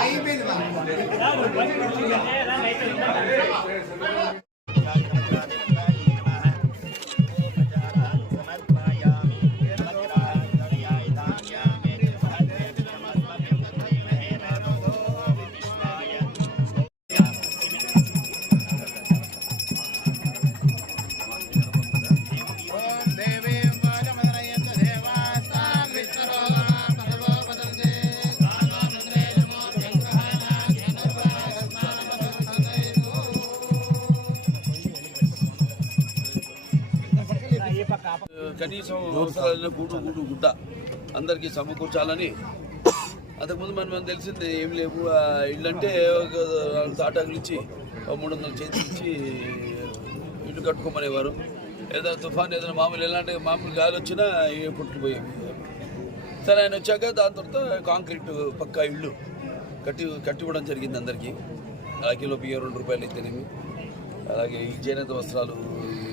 అయిపోయింది కనీసం అవసరాలైన గుడు గుడు గుడ్డ అందరికీ సమకూర్చాలని అంతకుముందు మనం మనం తెలిసింది ఏం లేవు ఆ ఇల్లు అంటే ఒక తాటాకులు ఇచ్చి ఒక మూడు వందల చేతులు ఇచ్చి ఇల్లు కట్టుకోమనేవారు. ఏదైనా తుఫాన్ ఏదైనా మామూలు ఎలాంటి మామూలు గాలి వచ్చినా ఏ పుట్టుకుపోయేవి సరే ఆయన వచ్చాక దాని తర్వాత కాంక్రీట్ పక్కా ఇల్లు కట్టి కట్టివ్వడం జరిగింది అందరికీ. అర కిలో బియ్యం రెండు రూపాయలు అయితేనేమి. అలాగే ఈ చేనేత వస్త్రాలు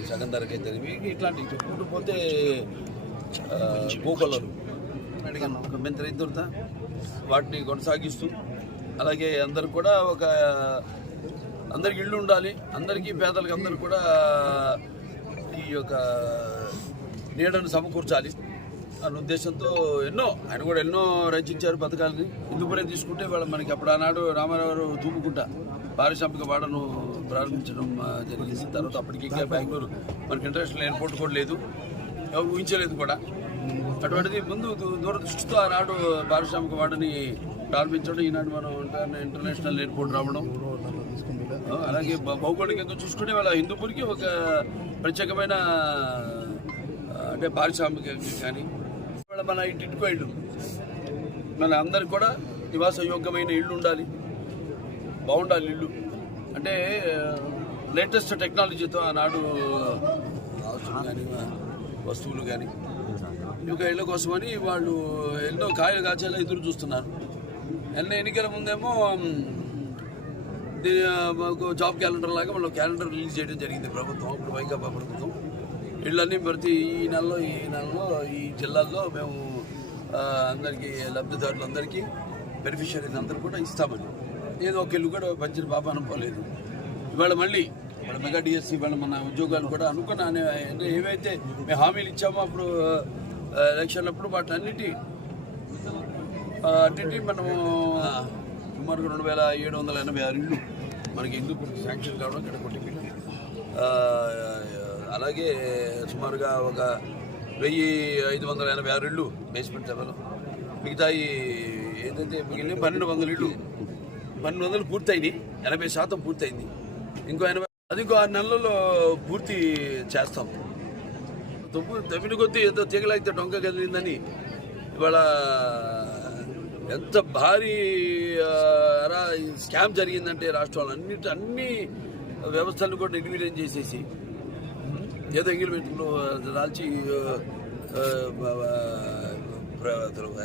సగం ధరకి అయితేనేమి ఇట్లాంటివి చెప్పుకుంటూ పోతే ఒక మెంతర ఇద్దరుతా వాటిని కొనసాగిస్తూ అలాగే అందరు కూడా ఒక అందరికి ఇల్లు ఉండాలి. అందరికీ పేదలకు అందరు కూడా ఈ యొక్క నీడను సమకూర్చాలి. అన్న ఉద్దేశంతో ఎన్నో ఆయన కూడా ఎన్నో రచించారు పథకాలని. హిందూపురం తీసుకుంటే వాళ్ళ మనకి అప్పుడు ఆనాడు రామారావు గారు తూముకుంటా పారిశ్రామిక వాడను ప్రారంభించడం జరిగింది. తర్వాత అప్పటికి ఇంకా బెంగళూరు మనకి ఇంటర్నేషనల్ ఎయిర్పోర్ట్ కూడా లేదు. ఎవరు ఊహించలేదు కూడా. అటువంటిది ముందు దూ- దూరదృష్టితో ఆనాడు పారిశ్రామిక వాడని ప్రారంభించడం ఈనాడు మనం ఇంటర్నేషనల్ ఎయిర్పోర్ట్ రావడం. అలాగే భౌగోళికంగా చూసుకుంటే వాళ్ళ హిందూపూర్కి ఒక ప్రత్యేకమైన అంటే పారిశ్రామిక కానీ మన ఇంటింటికో ఇల్లు మన అందరికి కూడా నివాసయోగ్యమైన ఇల్లు ఉండాలి. బాగుండాలి ఇల్లు. అంటే లేటెస్ట్ టెక్నాలజీతో ఆనాడు కానీ వస్తువులు కానీ ఇంకా ఇళ్ళ కోసమని వాళ్ళు ఎన్నో కాయలు కాచేలా ఎదురు చూస్తున్నారు. ఎన్న ఎన్నికల ముందేమో మాకు జాబ్ క్యాలెండర్ లాగా మనం క్యాలెండర్ రిలీజ్ చేయడం జరిగింది ప్రభుత్వం ఇప్పుడు వైకాపా ప్రభుత్వం. ఇళ్ళన్నీ ప్రతి ఈ నెలలో ఈ నెలలో ఈ జిల్లాల్లో మేము అందరికీ లబ్ధిదారులందరికీ బెనిఫిషరీస్ అందరూ కూడా ఇస్తామని ఏదో ఒక ఇల్లు కూడా పంచిన పాప అనుకోలేదు. ఇవాళ మళ్ళీ ఇవాళ మెగా డిఎస్సి ఇవాళ మన ఉద్యోగాలు కూడా అనుకున్న అనే- అంటే ఏవైతే మేము హామీలు ఇచ్చామో అప్పుడు ఆ, ఎలక్షన్లప్పుడు వాటన్నిటి అన్నిటి మనము ఆ, సుమారుగా రెండు వేల ఏడు వందల ఎనభై ఆరు ఇళ్ళు మనకి ఎందుకు శాంక్షన్ కావడం ఇక్కడ కొట్టిపోయిన అలాగే సుమారుగా ఒక వెయ్యి ఐదు వందల ఎనభై ఆరు ఇళ్ళు బేస్మెంట్ లెవెల్ మిగతా ఏదైతే మిగిలిన పన్నెండు వందల ఇళ్ళు పన్నెండు వందలు పూర్తయినాయి. ఎనభై శాతం పూర్తయింది. ఇంకో ఎనభై అది ఇంకో ఆరు నెలల్లో పూర్తి చేస్తాం. తొమ్మిది తమిళ కొద్దీ ఏదో తీగలైతే డొంక కదిలిందని ఇవాళ ఎంత భారీ స్కామ్ జరిగిందంటే రాష్ట్రంలో అన్నిటి అన్ని వ్యవస్థలను కూడా నిర్వీర్యం చేసేసి ఏదో ఎంగిల్మెంట్లో రాల్చి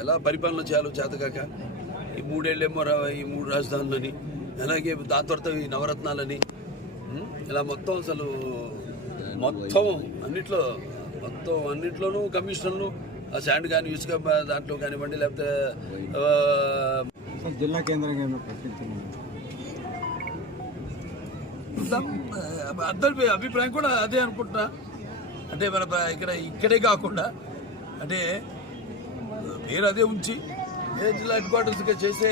ఎలా పరిపాలన చేయాలో చేతకాక ఈ మూడేళ్ళేమో రా ఈ మూడు రాజధానులని అలాగే దాని తర్వాత ఈ నవరత్నాలని ఇలా మొత్తం అసలు మొత్తం అన్నిట్లో మొత్తం అన్నిట్లోనూ కమిషన్లు ఆ శాండ్ కానీ ఇసుక దాంట్లో కానివ్వండి లేకపోతే జిల్లా కేంద్రంగా అందరి అభిప్రాయం కూడా అదే అనుకుంటున్నా. అంటే మన ఇక్కడ ఇక్కడే కాకుండా అంటే పేరు అదే ఉంచి ఏ జిల్లా హెడ్ క్వార్టర్స్గా చేసే